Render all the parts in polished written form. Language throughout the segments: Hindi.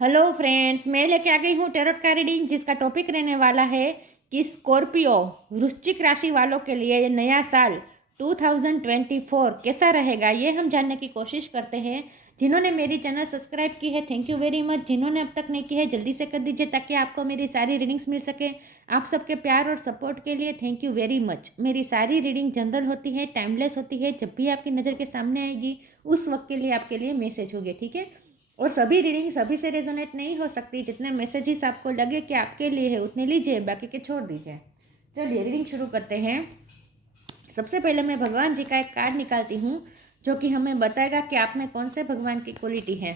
हेलो फ्रेंड्स, मैं लेके आ गई हूँ टेरोट का रीडिंग जिसका टॉपिक रहने वाला है कि स्कॉर्पियो वृश्चिक राशि वालों के लिए ये नया साल 2024 कैसा रहेगा, ये हम जानने की कोशिश करते हैं। जिन्होंने मेरी चैनल सब्सक्राइब की है, थैंक यू वेरी मच। जिन्होंने अब तक नहीं की है, जल्दी से कर दीजिए ताकि आपको मेरी सारी रीडिंग्स मिल सके। आप सबके प्यार और सपोर्ट के लिए थैंक यू वेरी मच। मेरी सारी रीडिंग जनरल होती है, टाइमलेस होती है। जब भी आपकी नज़र के सामने आएगी उस वक्त के लिए आपके लिए मैसेज होगी, ठीक है। और सभी रीडिंग सभी से रेजोनेट नहीं हो सकती। जितने मैसेजेस आपको लगे कि आपके लिए है उतने लीजिए, बाकी के छोड़ दीजिए। चलिए रीडिंग शुरू करते हैं। सबसे पहले मैं भगवान जी का एक कार्ड निकालती हूँ जो कि हमें बताएगा कि आप में कौन से भगवान की क्वालिटी है।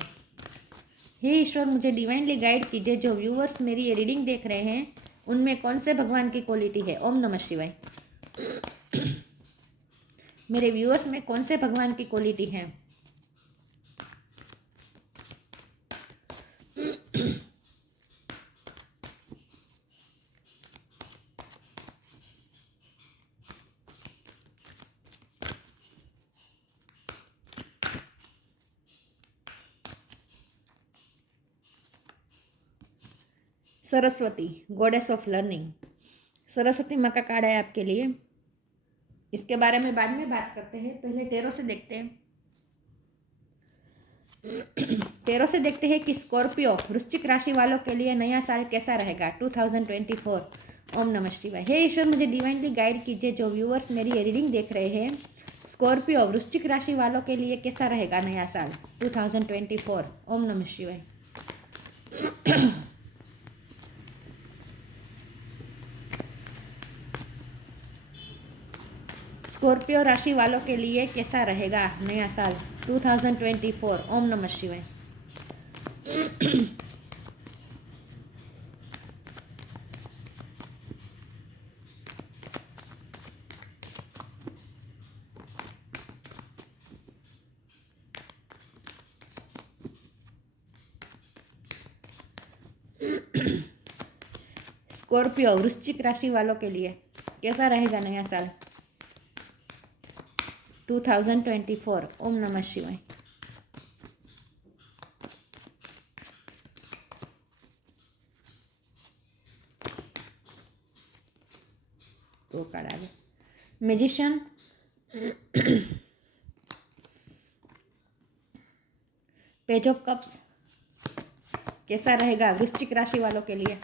हे ईश्वर, मुझे डिवाइनली गाइड कीजिए। जो व्यूअर्स मेरी ये रीडिंग देख रहे हैं उनमें कौन से भगवान की क्वालिटी है। ओम नमः शिवाय। मेरे व्यूअर्स में कौन से भगवान की क्वालिटी है। Saraswati, goddess of learning. Saraswati माँ का कार्ड है आपके लिए। इसके बारे में बाद में बात करते हैं, पहले टेरो से देखते हैं। टेरो से देखते हैं कि स्कॉर्पियो वृश्चिक राशि वालों के लिए नया साल कैसा रहेगा 2024। ओम नमः शिवाय। हे ईश्वर, मुझे डिवाइनली गाइड कीजिए। जो व्यूअर्स मेरी ये रीडिंग देख रहे हैं, स्कॉर्पियो वृश्चिक राशि वालों के लिए कैसा रहेगा नया साल 2024। ओम नमः शिवाय। स्कॉर्पियो राशि वालों के लिए कैसा रहेगा नया साल 2024। ओम नमः शिवाय। स्कॉर्पियो वृश्चिक राशि वालों के लिए कैसा रहेगा नया साल 2024। ओम नमः शिवाय। दो कार्ड आगे। मैजिशियन, पेज ऑफ कप्स कैसा रहेगा वृश्चिक राशि वालों के लिए।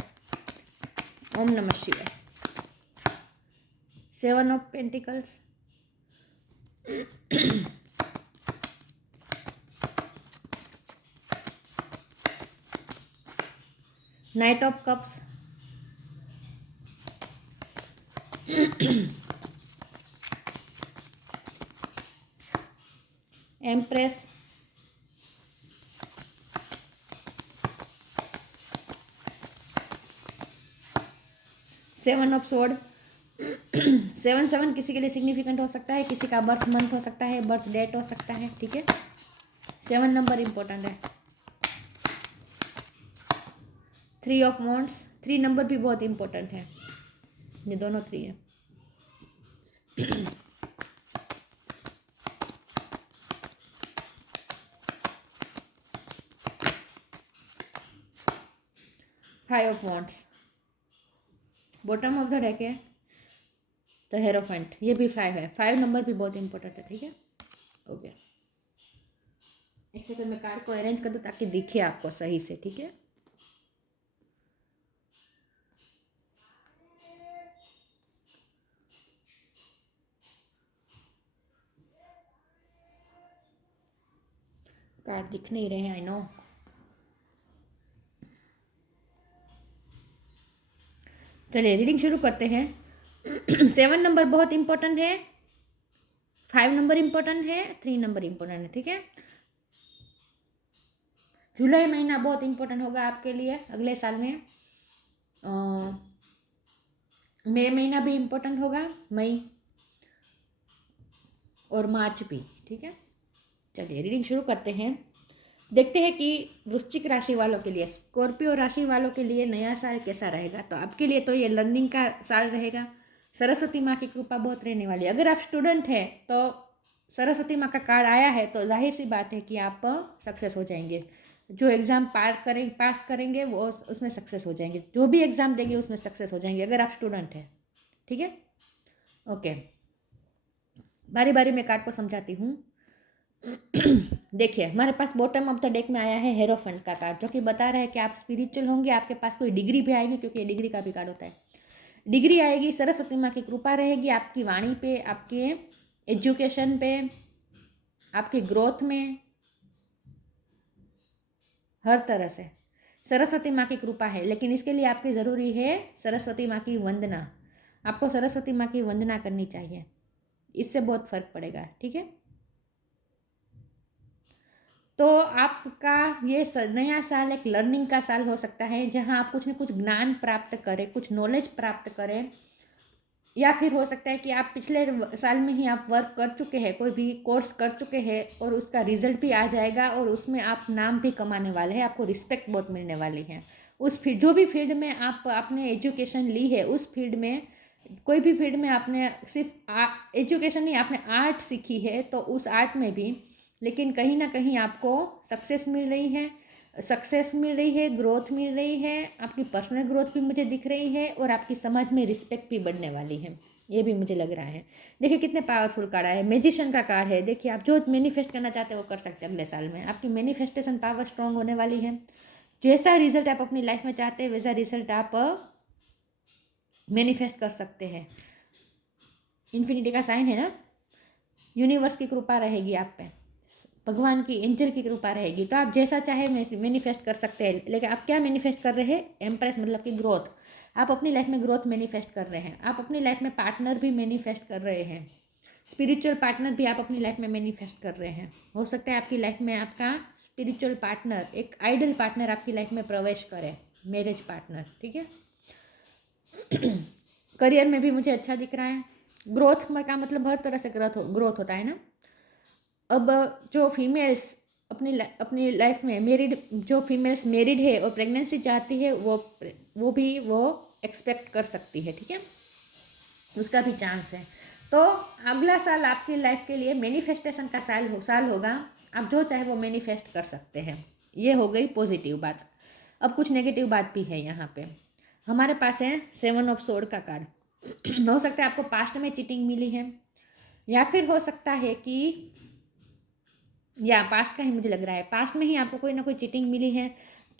ओम नमः शिवाय। Seven of pentacles, night of cups, empress, seven of sword. Seven seven किसी के लिए सिग्निफिकेंट हो सकता है, किसी का बर्थ मंथ हो सकता है, बर्थ डेट हो सकता है, ठीक है। 7 नंबर इंपॉर्टेंट है। 3 ऑफ वॉन्ड्स, 3 नंबर भी बहुत इंपॉर्टेंट है। ये दोनों 3 है। 5 of wands, bottom of the deck है द हेरोफेंट, ये भी 5 है। 5 नंबर भी बहुत इंपॉर्टेंट है, ठीक है। ओके, एक सेकंड में कार्ड को अरेंज कर दूँ ताकि दिखे आपको सही से, ठीक है। कार्ड दिख नहीं रहे हैं, आई नो। चलिए रीडिंग शुरू करते हैं। 7 नंबर बहुत इंपॉर्टेंट है, 5 नंबर इंपॉर्टेंट है, 3 नंबर इंपॉर्टेंट है, ठीक है। जुलाई महीना बहुत इंपॉर्टेंट होगा आपके लिए अगले साल में। मई महीना भी इंपॉर्टेंट होगा, मई और मार्च भी, ठीक है। चलिए रीडिंग शुरू करते हैं। देखते हैं कि वृश्चिक राशि वालों के लिए, स्कॉर्पियो राशि वालों के लिए नया साल कैसा रहेगा। तो आपके लिए तो ये लर्निंग का साल रहेगा। सरस्वती माँ की कृपा बहुत रहने वाली है। अगर आप स्टूडेंट हैं तो सरस्वती माँ का कार्ड आया है तो जाहिर सी बात है कि आप सक्सेस हो जाएंगे। जो एग्ज़ाम पास करेंगे वो उसमें सक्सेस हो जाएंगे, जो भी एग्ज़ाम देंगे उसमें सक्सेस हो जाएंगे अगर आप स्टूडेंट हैं। ठीक है, ओके। बारी बारी मैं कार्ड को समझाती हूँ। देखिए, हमारे पास बॉटम ऑफ द डेक में आया है हेरोफेंट का कार्ड, जो कि बता रहा है कि आप स्पिरिचुअल होंगे, आपके पास कोई डिग्री भी आएगी, क्योंकि ये डिग्री का भी कार्ड होता है। डिग्री आएगी, सरस्वती माँ की कृपा रहेगी आपकी वाणी पे, आपके एजुकेशन पे, आपकी ग्रोथ में, हर तरह से सरस्वती माँ की कृपा है। लेकिन इसके लिए आपकी ज़रूरी है सरस्वती माँ की वंदना। आपको सरस्वती माँ की वंदना करनी चाहिए, इससे बहुत फर्क पड़ेगा। ठीक है, तो आपका ये नया साल एक लर्निंग का साल हो सकता है, जहां आप कुछ न कुछ ज्ञान प्राप्त करें, कुछ नॉलेज प्राप्त करें, या फिर हो सकता है कि आप पिछले साल में ही आप वर्क कर चुके हैं, कोई भी कोर्स कर चुके हैं और उसका रिजल्ट भी आ जाएगा और उसमें आप नाम भी कमाने वाले हैं, आपको रिस्पेक्ट बहुत मिलने वाली है। उस फील्ड, जो भी फील्ड में आप आपने एजुकेशन ली है, उस फील्ड में, कोई भी फील्ड में आपने सिर्फ एजुकेशन नहीं, आपने आर्ट सीखी है, तो उस आर्ट में भी लेकिन कहीं ना कहीं आपको सक्सेस मिल रही है, ग्रोथ मिल रही है, आपकी पर्सनल ग्रोथ भी मुझे दिख रही है और आपकी समाज में रिस्पेक्ट भी बढ़ने वाली है, ये भी मुझे लग रहा है। देखिए कितने पावरफुल कार्ड है, मैजिशियन का कार्ड है। देखिए आप जो मैनिफेस्ट करना चाहते हैं वो कर सकते हैं अगले साल में, आपकी मैनिफेस्टेशन पावर स्ट्रांग होने वाली है। जैसा रिजल्ट आप अपनी लाइफ में चाहते हैं वैसा रिजल्ट आप मैनिफेस्ट कर सकते हैं। इन्फिनिटी का साइन है ना, यूनिवर्स की कृपा रहेगी आप पे, भगवान की एंजल की कृपा रहेगी, तो आप जैसा चाहे मैनिफेस्ट कर सकते हैं। लेकिन आप क्या मैनिफेस्ट कर रहे हैं? एम्प्रेस मतलब कि ग्रोथ। आप अपनी लाइफ में ग्रोथ मैनिफेस्ट कर रहे हैं, आप अपनी लाइफ में पार्टनर भी मैनिफेस्ट कर रहे हैं, स्पिरिचुअल पार्टनर भी आप अपनी लाइफ में मैनिफेस्ट कर रहे हैं। हो सकता है आपकी लाइफ में आपका स्पिरिचुअल पार्टनर, एक आइडल पार्टनर आपकी लाइफ में प्रवेश करे, मैरिज पार्टनर। ठीक है, करियर में भी मुझे अच्छा दिख रहा है। ग्रोथ का मतलब हर तरह से ग्रोथ होता है ना। अब जो फीमेल्स अपनी लाइफ में मेरिड, जो फीमेल्स मेरिड है और प्रेगनेंसी चाहती है, वो एक्सपेक्ट कर सकती है। ठीक है, उसका भी चांस है। तो अगला साल आपकी लाइफ के लिए मैनिफेस्टेशन का साल होगा। आप जो चाहे वो मैनिफेस्ट कर सकते हैं। ये हो गई पॉजिटिव बात। अब कुछ नेगेटिव बात भी है यहाँ पे। हमारे पास है 7 ऑफ सोर्ड का कार्ड। हो सकता है आपको पास्ट में चीटिंग मिली है, या फिर हो सकता है कि, या पास्ट का ही मुझे लग रहा है, पास्ट में ही आपको कोई ना कोई चीटिंग मिली है।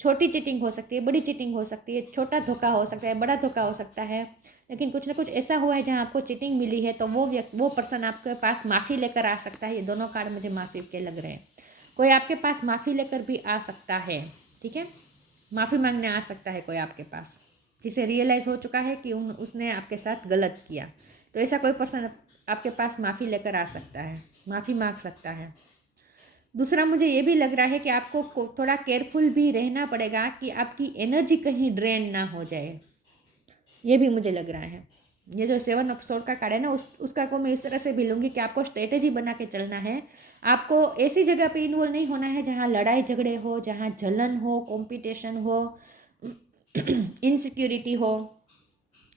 छोटी चीटिंग हो सकती है, बड़ी चीटिंग हो सकती है, छोटा धोखा हो सकता है, बड़ा धोखा हो सकता है, लेकिन कुछ ना कुछ ऐसा हुआ है जहाँ आपको चीटिंग मिली है, तो वो पर्सन आपके पास माफ़ी लेकर आ सकता है। ये दोनों कार्ड मुझे माफ़ी के लग रहे हैं। कोई आपके पास माफ़ी लेकर भी आ सकता है। ठीक है, माफ़ी मांगने आ सकता है कोई आपके पास, जिसे रियलाइज़ हो चुका है कि उसने आपके साथ गलत किया, तो ऐसा कोई पर्सन आपके पास माफ़ी लेकर आ सकता है, माफ़ी मांग सकता है। दूसरा मुझे ये भी लग रहा है कि आपको थोड़ा केयरफुल भी रहना पड़ेगा कि आपकी एनर्जी कहीं ड्रेन ना हो जाए, ये भी मुझे लग रहा है। ये जो 7 ऑफ सोर्ड का कार्ड है ना, उसका को मैं इस तरह से भी लूँगी कि आपको स्ट्रेटेजी बना के चलना है। आपको ऐसी जगह पे इन्वॉल्व नहीं होना है जहाँ लड़ाई झगड़े हो, जहाँ जलन हो, कंपटीशन हो, इनसिक्योरिटी हो।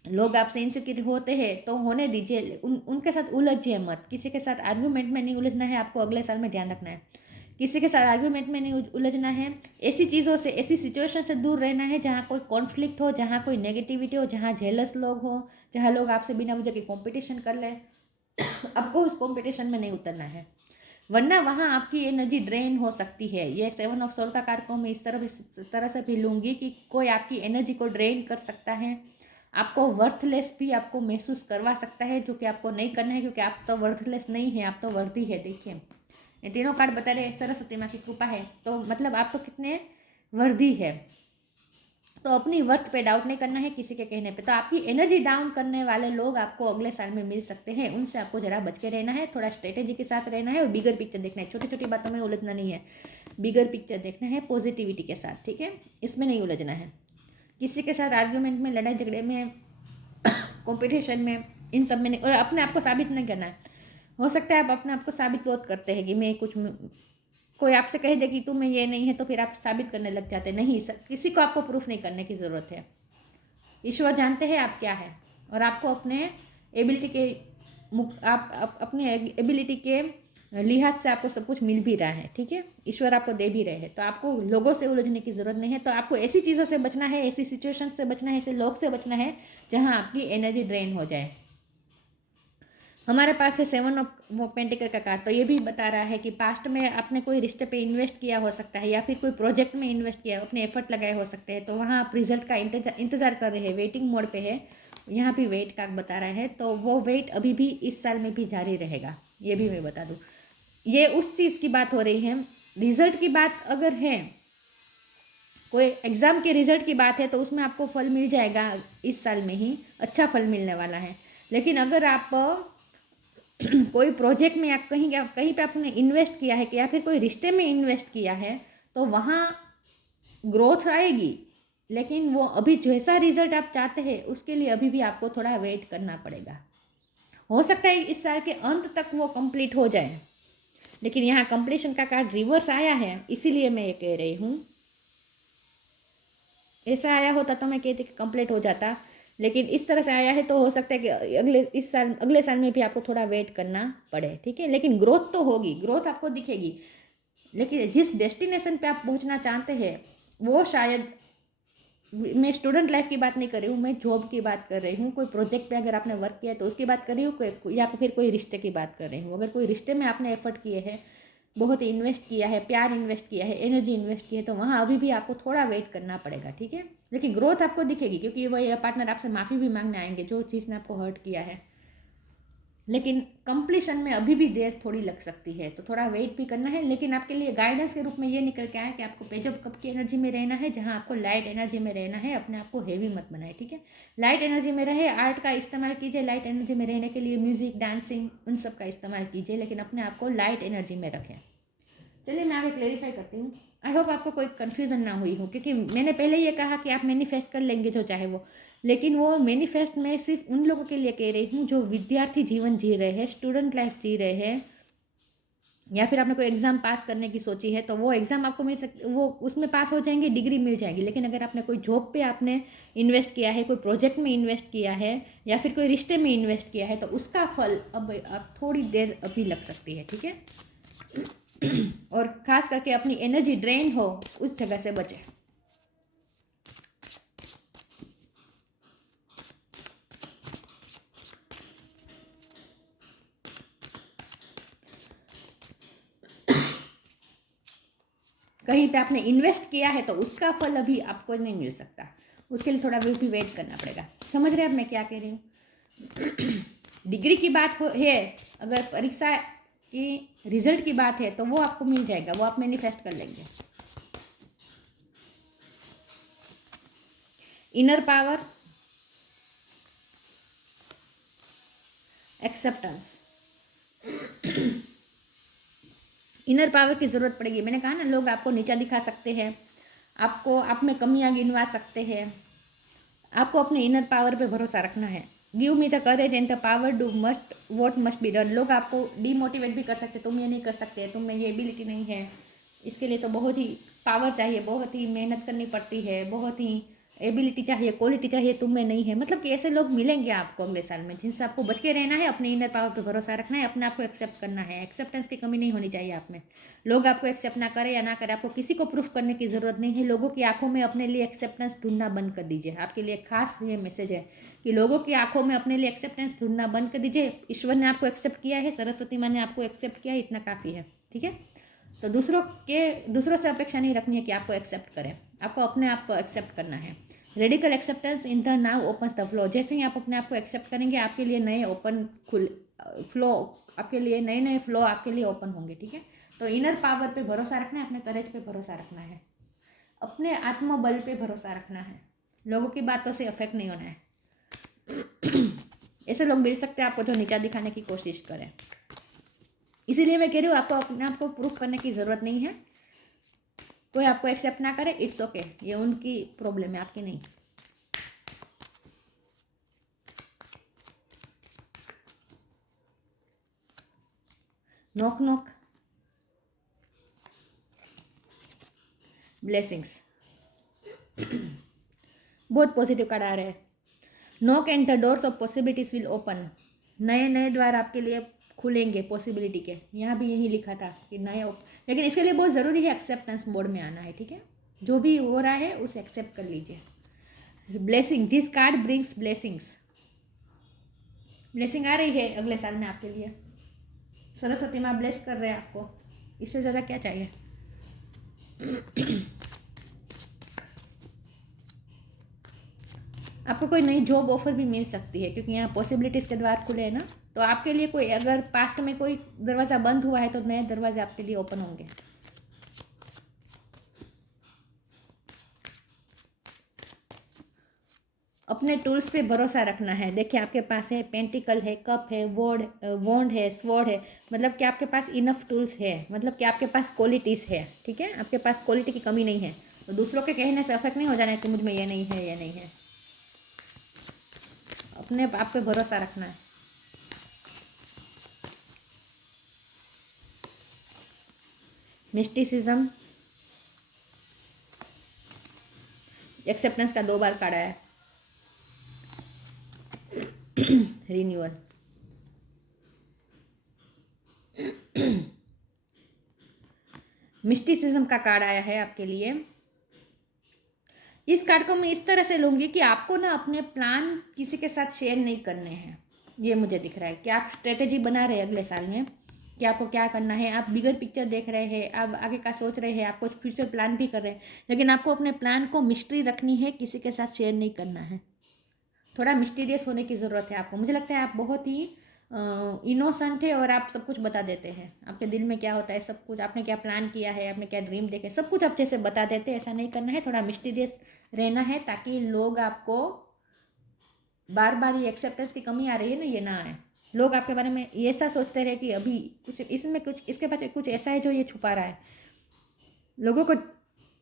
लोग आपसे इनसिक्योर होते हैं तो होने दीजिए, उनके साथ उलझिए मत। किसी के साथ आर्गूमेंट में नहीं उलझना है, आपको अगले साल में ध्यान रखना है। किसी के साथ आर्गूमेंट में नहीं उलझना है। ऐसी चीज़ों से, ऐसी सिचुएशन से दूर रहना है जहाँ कोई कॉन्फ्लिक्ट हो, जहाँ कोई नेगेटिविटी हो, जहाँ जेलस लोग हो, जहाँ लोग आपसे बिना वजह के कंपटीशन कर ले। आपको उस कंपटीशन में नहीं उतरना है, वरना वहाँ आपकी एनर्जी ड्रेन हो सकती है। ये 7 ऑफ सोर्ड का कार्ड को मैं इस तरह से भी लूँगी कि कोई आपकी एनर्जी को ड्रेन कर सकता है, आपको वर्थलेस भी आपको महसूस करवा सकता है, जो कि आपको नहीं करना है, क्योंकि आप तो वर्थलेस नहीं है, आप तो वर्दी है। देखिए ये तीनों कार्ड बता रहे सरस्वती माँ की कृपा है, तो मतलब आप तो कितने वर्दी है। तो अपनी वर्थ पे डाउट नहीं करना है किसी के कहने पे। तो आपकी एनर्जी डाउन करने वाले लोग आपको अगले साल में मिल सकते हैं, उनसे आपको जरा बच के रहना है, थोड़ा स्ट्रेटेजी के साथ रहना है और बिगर पिक्चर देखना है। छोटी छोटी बातों में उलझना नहीं है, बिगर पिक्चर देखना है पॉजिटिविटी के साथ। ठीक है, इसमें नहीं उलझना है। किसी के साथ आर्ग्यूमेंट में, लड़ाई झगड़े में, कंपटीशन में, इन सब में नहीं। और अपने आप को साबित नहीं करना है। हो सकता है आप अपने आप को साबित बहुत करते हैं कि मैं कुछ, कोई आपसे कह दे कि तुम्हें ये नहीं है, तो फिर आप साबित करने लग जाते हैं। नहीं, किसी को आपको प्रूफ नहीं करने की ज़रूरत है। ईश्वर जानते हैं आप क्या है, और आपको अपने एबिलिटी के अपने एबिलिटी के लिहाज से आपको सब कुछ मिल भी रहा है, ठीक है, ईश्वर आपको दे भी रहे हैं, तो आपको लोगों से उलझने की ज़रूरत नहीं है। तो आपको ऐसी चीज़ों से बचना है, ऐसी सिचुएशन से बचना है, ऐसे लोग से बचना है जहाँ आपकी एनर्जी ड्रेन हो जाए। हमारे पास है 7 ऑफ वो पेंटिकल का कार्ड, तो ये भी बता रहा है कि पास्ट में आपने कोई रिश्ते पे इन्वेस्ट किया हो सकता है, या फिर कोई प्रोजेक्ट में इन्वेस्ट किया, अपने एफर्ट लगाए हो सकते हैं, तो वहाँ आप रिजल्ट का इंतजार कर रहे हैं, वेटिंग मोड पे है। यहाँ भी वेट का बता रहा है, तो वो वेट अभी भी इस साल में भी जारी रहेगा, ये भी मैं बता दूँ। ये उस चीज़ की बात हो रही है, रिजल्ट की बात अगर है, कोई एग्ज़ाम के रिजल्ट की बात है, तो उसमें आपको फल मिल जाएगा इस साल में ही, अच्छा फल मिलने वाला है। लेकिन अगर आप कोई प्रोजेक्ट में या कहीं पे आपने इन्वेस्ट किया है, या फिर कोई रिश्ते में इन्वेस्ट किया है, तो वहाँ ग्रोथ आएगी, लेकिन वो अभी जैसा रिजल्ट आप चाहते हैं उसके लिए अभी भी आपको थोड़ा वेट करना पड़ेगा। हो सकता है इस साल के अंत तक वो कंप्लीट हो जाए, लेकिन यहाँ कंप्लीशन का कार्ड रिवर्स आया है, इसीलिए मैं ये कह रही हूँ। ऐसा आया होता तो मैं कहती कि कंप्लीट हो जाता, लेकिन इस तरह से आया है तो हो सकता है कि अगले साल में भी आपको थोड़ा वेट करना पड़े, ठीक है। लेकिन ग्रोथ तो होगी, ग्रोथ आपको दिखेगी, लेकिन जिस डेस्टिनेशन पे आप पहुंचना चाहते हैं वो शायद, मैं स्टूडेंट लाइफ की बात नहीं कर रही हूँ, मैं जॉब की बात कर रही हूँ। कोई प्रोजेक्ट पे अगर आपने वर्क किया है तो उसकी बात कर रही हूँ, या फिर कोई रिश्ते की बात कर रही हूँ। अगर कोई रिश्ते में आपने एफर्ट किए हैं, बहुत इन्वेस्ट किया है, प्यार इन्वेस्ट किया है, एनर्जी इन्वेस्ट की है, तो वहाँ अभी भी आपको थोड़ा वेट करना पड़ेगा, ठीक है। लेकिन ग्रोथ आपको दिखेगी, क्योंकि वो ये पार्टनर आपसे माफ़ी भी मांगने आएंगे जो चीज़ ने आपको हर्ट किया है। लेकिन कंप्लीशन में अभी भी देर थोड़ी लग सकती है, तो थोड़ा वेट भी करना है। लेकिन आपके लिए गाइडेंस के रूप में ये निकल के आया कि आपको पेज ऑफ कप की एनर्जी में रहना है, जहाँ आपको लाइट एनर्जी में रहना है, अपने आप को हेवी मत बनाए, ठीक है। लाइट एनर्जी में रहे, आर्ट का इस्तेमाल कीजिए लाइट एनर्जी में रहने के लिए, म्यूजिक, डांसिंग, उन सब का इस्तेमाल कीजिए, लेकिन अपने आप को लाइट एनर्जी में रखें। चलिए मैं आगे क्लेरिफाई करती हूँ। आई होप आपको कोई कन्फ्यूज़न ना हुई हो, क्योंकि मैंने पहले ये कहा कि आप मैनिफेस्ट कर लेंगे जो चाहे वो, लेकिन वो मैनिफेस्ट मैं सिर्फ उन लोगों के लिए कह रही हूँ जो विद्यार्थी जीवन जी रहे हैं, स्टूडेंट लाइफ जी रहे हैं, या फिर आपने कोई एग्ज़ाम पास करने की सोची है, तो वो एग्ज़ाम आपको मिल सकती, वो उसमें पास हो जाएंगे, डिग्री मिल जाएगी। लेकिन अगर आपने कोई जॉब पे आपने इन्वेस्ट किया है, कोई प्रोजेक्ट में इन्वेस्ट किया है, या फिर कोई रिश्ते में इन्वेस्ट किया है, तो उसका फल अब थोड़ी देर अभी लग सकती है, ठीक है। और खास करके अपनी एनर्जी ड्रेन हो उस जगह से बचे। कहीं पे आपने इन्वेस्ट किया है तो उसका फल अभी आपको नहीं मिल सकता, उसके लिए थोड़ा भी वेट करना पड़ेगा। समझ रहे हैं अब मैं क्या कह रही हूँ। डिग्री की बात है, अगर परीक्षा की रिजल्ट की बात है, तो वो आपको मिल जाएगा, वो आप मैनिफेस्ट कर लेंगे। Inner power, acceptance, inner power की ज़रूरत पड़ेगी। मैंने कहा ना, लोग आपको नीचा दिखा सकते हैं, आपको आप में कमियां गिनवा सकते हैं, आपको अपने इनर पावर पे भरोसा रखना है। Give me the courage and the power do must what must be done. लोग आपको डीमोटिवेट भी कर सकते, तुम ये नहीं कर सकते, तुम में ये एबिलिटी नहीं है, इसके लिए तो बहुत ही पावर चाहिए, बहुत ही मेहनत करनी पड़ती है, बहुत ही एबिलिटी चाहिए, क्वालिटी चाहिए, तुम में नहीं है। मतलब कि ऐसे लोग मिलेंगे आपको अगले साल में, जिनसे आपको बच के रहना है, अपने इनर पावर पे भरोसा रखना है, अपने आप को एक्सेप्ट करना है। एक्सेप्टेंस की कमी नहीं होनी चाहिए आप में। लोग आपको एक्सेप्ट ना करें या ना करें, आपको किसी को प्रूफ करने की ज़रूरत नहीं है। लोगों की आंखों में अपने लिए एक्सेप्टेंस ढूंढना बंद कर दीजिए। आपके लिए खास ये मैसेज है कि लोगों की आंखों में अपने लिए एक्सेप्टेंस ढूंढना बंद कर दीजिए। ईश्वर ने आपको एक्सेप्ट किया है, सरस्वती माँ ने आपको एक्सेप्ट किया है, इतना काफ़ी है, ठीक है। तो दूसरों से अपेक्षा नहीं रखनी है कि आपको एक्सेप्ट करें, आपको अपने आप को एक्सेप्ट करना है। Radical acceptance in the now opens the flow. जैसे ही आप अपने आप को एक्सेप्ट करेंगे, आपके लिए नए फ्लो, आपके लिए नए नए फ्लो आपके लिए ओपन होंगे, ठीक है। तो इनर पावर पे भरोसा रखना है, अपने करेज पे भरोसा रखना है, अपने आत्मबल पे भरोसा रखना है, लोगों की बातों से अफेक्ट नहीं होना है। ऐसे लोग मिल सकते हैं आपको जो नीचा दिखाने की कोशिश करें। इसीलिए मैं कह रही हूँ, आपको अपने आप को प्रूफ करने की ज़रूरत नहीं है। कोई आपको एक्सेप्ट ना करे, इट्स ओके, ये उनकी प्रॉब्लम है, आपकी नहीं। नॉक नॉक, ब्लेसिंग्स, बहुत पॉजिटिव कार्ड आ रहे हैं। Knock and the doors of possibilities will open. नए नए द्वार आपके लिए खुलेंगे पॉसिबिलिटी के। यहाँ भी यही लिखा था कि नए, लेकिन इसके लिए बहुत ज़रूरी है एक्सेप्टेंस मोड में आना है, ठीक है। जो भी हो रहा है उसे एक्सेप्ट कर लीजिए। Blessing, this card brings blessings. Blessing आ रही है अगले साल में आपके लिए। सरस्वती माँ ब्लेस कर रहे हैं आपको, इससे ज़्यादा क्या चाहिए। आपको कोई नई जॉब ऑफर भी मिल सकती है, क्योंकि यहाँ पॉसिबिलिटीज़ के द्वार खुले हैं ना। तो आपके लिए कोई, अगर पास्ट में कोई दरवाज़ा बंद हुआ है तो नए दरवाजे आपके लिए ओपन होंगे। अपने टूल्स पे भरोसा रखना है। देखिए आपके पास है पेंटिकल है, कप है, वॉन्ड है, स्वॉर्ड है, मतलब कि आपके पास इनफ टूल्स है, मतलब कि आपके पास क्वालिटीज़ है, ठीक है। आपके पास क्वालिटी की कमी नहीं है। तो दूसरों के कहने से अफेक्ट नहीं हो जाना कि मुझ में ये नहीं है, ये नहीं है। अपने आप पे भरोसा रखना है। मिस्टिसिज्म, एक्सेप्टेंस का 2 बार कार्ड आया। रिन्यूअल, मिस्टिसिज्म का कार्ड आया है आपके लिए। इस कार्ड को मैं इस तरह से लूँगी कि आपको ना अपने प्लान किसी के साथ शेयर नहीं करने हैं। ये मुझे दिख रहा है कि आप स्ट्रेटेजी बना रहे हैं अगले साल में कि आपको क्या करना है। आप बिगर पिक्चर देख रहे हैं, आप आगे का सोच रहे हैं, आप कुछ फ्यूचर प्लान भी कर रहे हैं, लेकिन आपको अपने प्लान को मिस्ट्री रखनी है, किसी के साथ शेयर नहीं करना है। थोड़ा मिस्टीरियस होने की ज़रूरत है आपको। मुझे लगता है आप बहुत ही इनोसेंट है और आप सब कुछ बता देते हैं। आपके दिल में क्या होता है सब कुछ, आपने क्या प्लान किया है, आपने क्या ड्रीम देखे, सब कुछ आप जैसे बता देते हैं। ऐसा नहीं करना है, थोड़ा मिस्टीरियस रहना है, ताकि लोग आपको बार बार ये एक्सेप्टेंस की कमी आ रही है ना, ये ना आए। लोग आपके बारे में ये ऐसा सोचते रहे कि अभी कुछ इसमें, कुछ इसके पास कुछ ऐसा है जो ये छुपा रहा है। लोगों को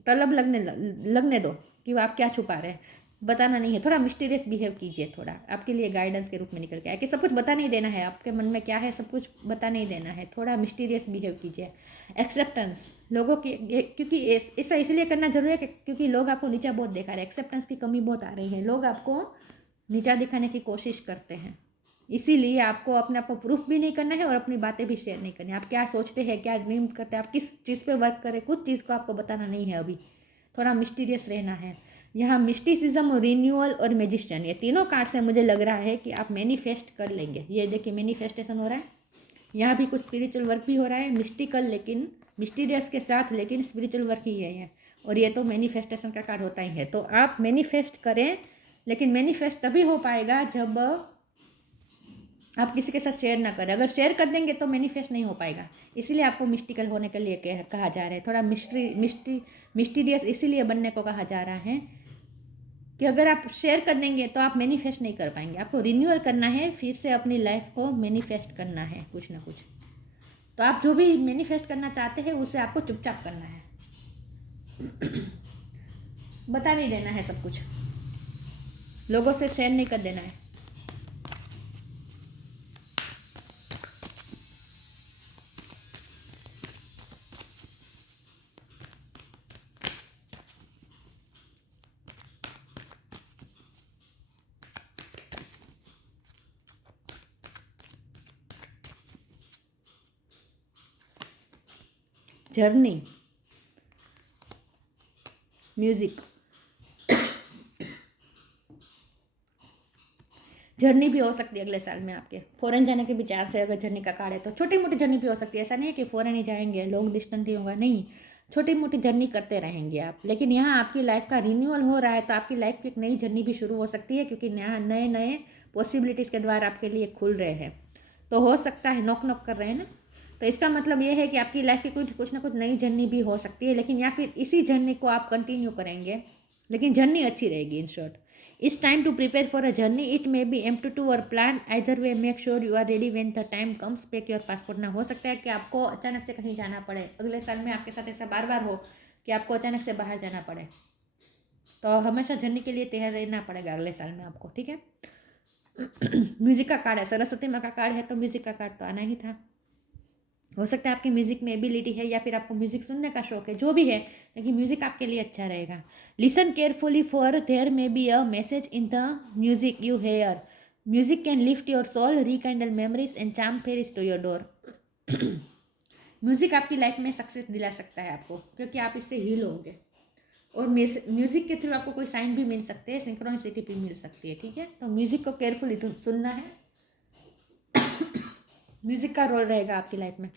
तलब लगने दो कि वो आप क्या छुपा रहे हैं। बताना नहीं है, थोड़ा मिस्टीरियस बिहेव कीजिए। थोड़ा आपके लिए गाइडेंस के रूप में निकल के आए कि सब कुछ बता नहीं देना है, आपके मन में क्या है सब कुछ बता नहीं देना है। थोड़ा मिस्टीरियस बिहेव कीजिए। एक्सेप्टेंस लोगों की, क्योंकि ऐसा इसलिए करना जरूरी है क्योंकि लोग आपको नीचा बहुत देखा रहे हैं। एक्सेप्टेंस की कमी बहुत आ रही है, लोग आपको नीचा दिखाने की कोशिश करते हैं। इसीलिए आपको अपने आप को प्रूफ भी नहीं करना है और अपनी बातें भी शेयर नहीं करनी। आप क्या सोचते हैं, क्या ड्रीम करते हैं, आप किस चीज़ पे वर्क करें, कुछ चीज़ को आपको बताना नहीं है अभी। थोड़ा मिस्टीरियस रहना है। यहाँ मिस्टिसिज्म, रिन्यूअल और मैजिशियन, ये तीनों कार्ड से मुझे लग रहा है कि आप मैनिफेस्ट कर लेंगे। ये देखिए मैनिफेस्टेशन हो रहा है। यहाँ भी कुछ स्पिरिचुअल वर्क भी हो रहा है, मिस्टिकल लेकिन मिस्टीरियस के साथ, लेकिन स्पिरिचुअल वर्क ही है ये। और ये तो मैनिफेस्टेशन का कार्ड होता ही है। तो आप मैनिफेस्ट करें, लेकिन मैनिफेस्ट तभी हो पाएगा जब आप किसी के साथ शेयर ना करें। अगर शेयर कर देंगे तो मैनिफेस्ट नहीं हो पाएगा। इसीलिए आपको मिस्टिकल होने के लिए कहा जा रहा है। थोड़ा मिस्टीरियस इसीलिए बनने को कहा जा रहा है कि अगर आप शेयर कर देंगे तो आप मैनिफेस्ट नहीं कर पाएंगे। आपको रिन्यूअल करना है, फिर से अपनी लाइफ को मैनिफेस्ट करना है कुछ ना कुछ। तो आप जो भी मैनिफेस्ट करना चाहते हैं उसे आपको चुपचाप करना है। बता नहीं देना है सब कुछ, लोगों से शेयर नहीं कर देना है। जर्नी, म्यूजिक, जर्नी भी हो सकती है अगले साल में आपके। फॉरेन जाने के भी चांस है अगर जर्नी का कार्ड है तो। छोटी मोटी जर्नी भी हो सकती है, ऐसा नहीं है कि फॉरेन ही जाएंगे, लॉन्ग डिस्टेंस ही होगा, नहीं। छोटी मोटी जर्नी करते रहेंगे आप। लेकिन यहाँ आपकी लाइफ का रिन्यूअल हो रहा है तो आपकी लाइफ की एक नई जर्नी भी शुरू हो सकती है, क्योंकि यहाँ नए नए पॉसिबिलिटीज़ के द्वार आपके लिए खुल रहे हैं। तो हो सकता है, नॉक नॉक कर रहे हैं ना, तो इसका मतलब ये है कि आपकी लाइफ की कुछ ना कुछ नई जर्नी भी हो सकती है। लेकिन या फिर इसी जर्नी को आप कंटिन्यू करेंगे, लेकिन जर्नी अच्छी रहेगी। In short, it's time to prepare for a journey, it may be M2 और plan, either way make sure you are ready when the time comes, pack your passport. ना हो सकता है कि आपको अचानक से कहीं जाना पड़े अगले साल में, आपके साथ ऐसा बार बार हो कि आपको अचानक से बाहर जाना पड़े। तो हमेशा जर्नी के लिए तैयार रहना पड़ेगा अगले साल में आपको, ठीक है। म्यूजिक का कार्ड है, सरस्वती माँ का कार्ड है तो म्यूजिक का कार्ड तो आना ही था। हो सकता है आपकी म्यूजिक में एबिलिटी है या फिर आपको म्यूजिक सुनने का शौक है, जो भी है, लेकिन म्यूजिक आपके लिए अच्छा रहेगा। Listen carefully for there may be a message in the music you hear. Music can lift your soul, rekindle memories and charm fairies to your door. Music आपकी लाइफ में सक्सेस दिला सकता है आपको, क्योंकि आप इससे हील होंगे। और म्यूजिक के थ्रू आपको कोई साइन भी मिल सकते हैं, सिंक्रोनिसिटी भी मिल सकती है, ठीक है। तो म्यूजिक को केयरफुली सुनना है। म्यूजिक का रोल रहेगा आपकी लाइफ में।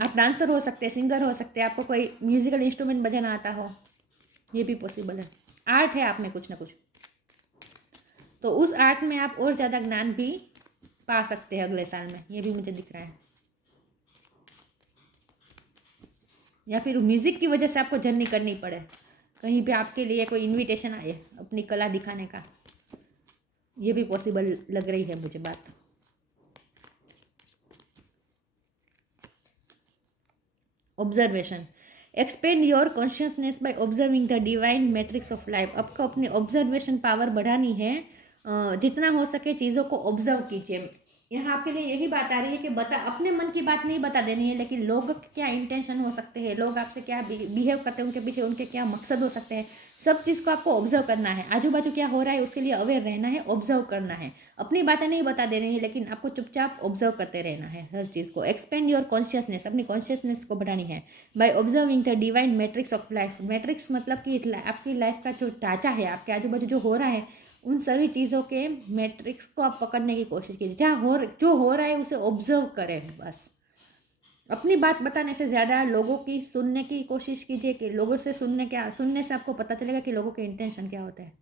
आप डांसर हो सकते हैं, सिंगर हो सकते हैं, आपको कोई म्यूजिकल इंस्ट्रूमेंट बजाना आता हो, ये भी पॉसिबल है। आर्ट है आप में कुछ ना कुछ, तो उस आर्ट में आप और ज़्यादा ज्ञान भी पा सकते हैं अगले साल में, ये भी मुझे दिख रहा है। या फिर म्यूज़िक की वजह से आपको जर्नी करनी पड़े, कहीं पे आपके लिए कोई इनविटेशन आए अपनी कला दिखाने का, ये भी पॉसिबल लग रही है मुझे बात। Observation, expand your consciousness by observing the divine matrix of life. आपको अपनी ऑब्जर्वेशन पावर बढ़ानी है, जितना हो सके चीज़ों को ऑब्जर्व कीजिए। यहाँ आपके लिए यही बात आ रही है कि अपने मन की बात नहीं बता देनी है, लेकिन लोग क्या इंटेंशन हो सकते हैं, लोग आपसे क्या बिहेव करते हैं, उनके पीछे उनके क्या मकसद हो सकते हैं, सब चीज़ को आपको ऑब्जर्व करना है। आजू बाजू क्या हो रहा है उसके लिए अवेयर रहना है, ऑब्जर्व करना है। अपनी बातें नहीं बता देनी है, लेकिन आपको चुपचाप ऑब्जर्व करते रहना है हर चीज़ को। एक्सपेंड योर कॉन्शियसनेस, अपनी कॉन्शियसनेस को बढ़ानी है by observing the divine matrix of life. Matrix मतलब कि आपकी लाइफ का जो ढांचा है, आपके आजू बाजू जो हो रहा है, उन सभी चीज़ों के मैट्रिक्स को आप पकड़ने की कोशिश कीजिए। जो हो रहा है उसे ऑब्जर्व करें बस। अपनी बात बताने से ज़्यादा लोगों की सुनने की कोशिश कीजिए, कि लोगों से सुनने से आपको पता चलेगा कि लोगों के इंटेंशन क्या होते हैं,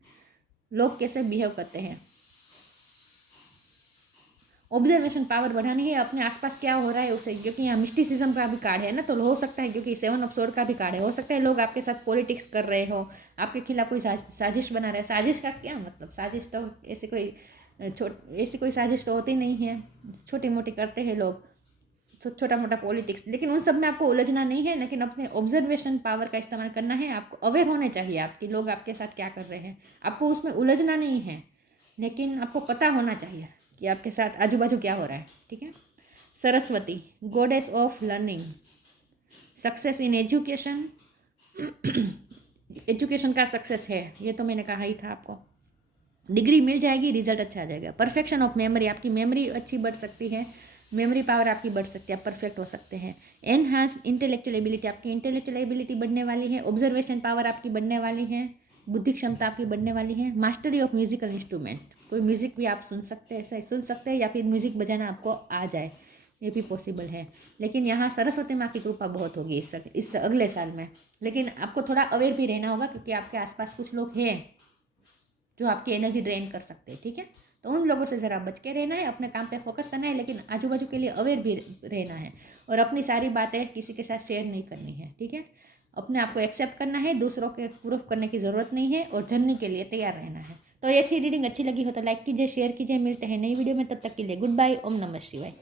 लोग कैसे बिहेव करते हैं। ऑब्जर्वेशन पावर बढ़ानी है, अपने आसपास क्या हो रहा है उसे, क्योंकि यहाँ मिस्टिसिज्म का भी कार्ड है ना, तो हो सकता है, क्योंकि 7 ऑफ सोर्ड का भी कार्ड है, हो सकता है लोग आपके साथ पॉलिटिक्स कर रहे हो, आपके खिलाफ कोई साजिश बना रहे हैं। साजिश का क्या मतलब, साजिश तो ऐसी कोई साजिश तो होती नहीं है, छोटी मोटी करते हैं लोग, छोटा मोटा पॉलिटिक्स, लेकिन उन सब में आपको उलझना नहीं है, लेकिन अपने ऑब्जर्वेशन पावर का इस्तेमाल करना है। आपको अवेयर होने चाहिए आपकी लोग आपके साथ क्या कर रहे हैं, आपको उसमें उलझना नहीं है, लेकिन आपको पता होना चाहिए कि आपके साथ आजू बाजू क्या हो रहा है, ठीक है। Saraswati, goddess of learning, success in education. Education का सक्सेस है, ये तो मैंने कहा ही था आपको। डिग्री मिल जाएगी, रिजल्ट अच्छा आ जाएगा। परफेक्शन ऑफ मेमोरी, आपकी मेमोरी अच्छी बढ़ सकती है, मेमोरी पावर आपकी बढ़ सकती है, आप परफेक्ट हो सकते हैं। एनहांस इंटेलेक्चुअल एबिलिटी, आपकी इंटेलेक्चुअल एबिलिटी बढ़ने वाली है। ऑब्जर्वेशन पावर आपकी बढ़ने वाली है, बुद्धि क्षमता आपकी बढ़ने वाली है। मास्टरी ऑफ म्यूजिकल इंस्ट्रूमेंट, कोई म्यूजिक भी आप सुन सकते हैं, ऐसा सुन सकते हैं, या फिर म्यूजिक बजाना आपको आ जाए, ये भी पॉसिबल है। लेकिन यहाँ सरस्वती माँ की कृपा बहुत होगी इस अगले साल में, लेकिन आपको थोड़ा अवेयर भी रहना होगा, क्योंकि आपके आसपास कुछ लोग हैं जो आपकी एनर्जी ड्रेन कर सकते हैं, ठीक है। तो उन लोगों से ज़रा बच के रहना है, अपने काम पे फोकस करना है, लेकिन आजू बाजू के लिए अवेयर भी रहना है, और अपनी सारी बातें किसी के साथ शेयर नहीं करनी है, ठीक है। अपने आप को एक्सेप्ट करना है, दूसरों के प्रूफ करने की ज़रूरत नहीं है, और जर्नी के लिए तैयार रहना है। तो ये थी रीडिंग, अच्छी लगी हो तो लाइक कीजिए, शेयर कीजिए। मिलते हैं नई वीडियो में, तब तक के लिए गुड बाय, ओम नमः शिवाय।